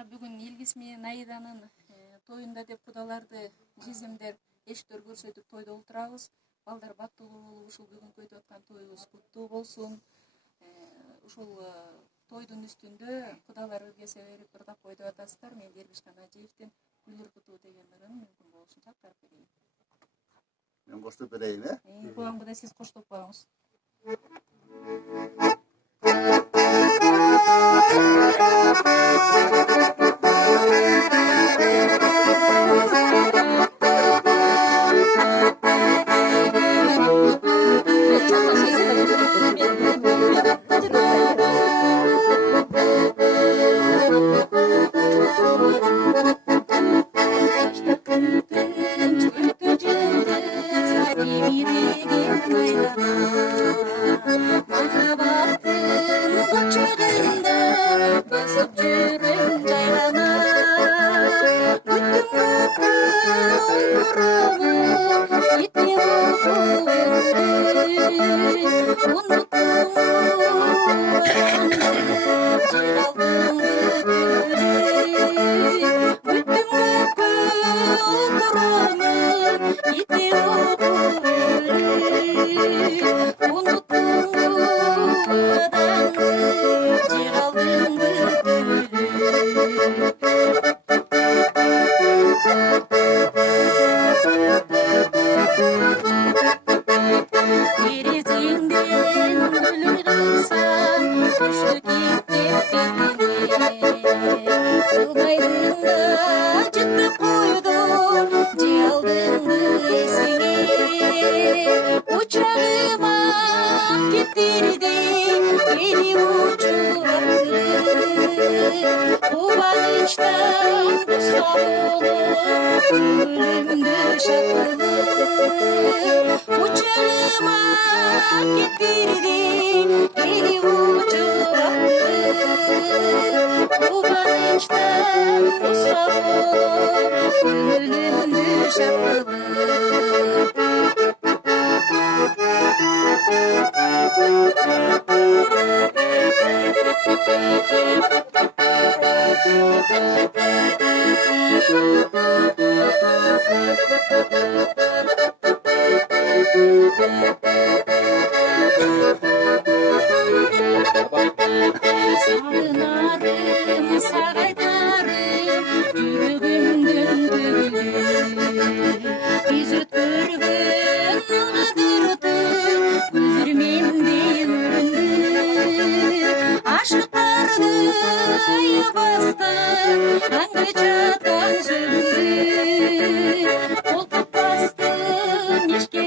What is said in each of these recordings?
Мына бүгүн Илгиз менен Аиданын тоюнда деп кудаларды жеземдер, эштер көрсөтүп тойдо отурабыз. Балдар баттуулуу болуп, ушул бүгүнкү өтүп аткан тоюбуз куттуу болсун. Ушул тойдун үстүндө кудалар ыргесе берип ырдап койдуп атасыздар. Мен Дербишхан Ажиевдин Гүлнур Кутуу дегендерин мүмкүн болушунча аткарып берейин. Мен коштоп берейин, Буга да сиз коштоп коюңуз.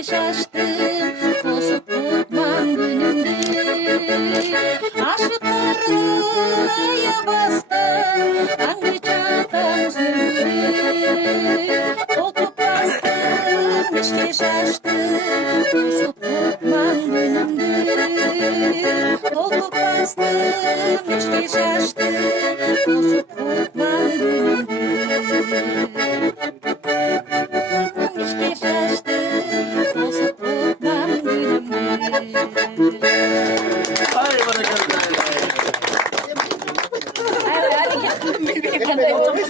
Şaştım,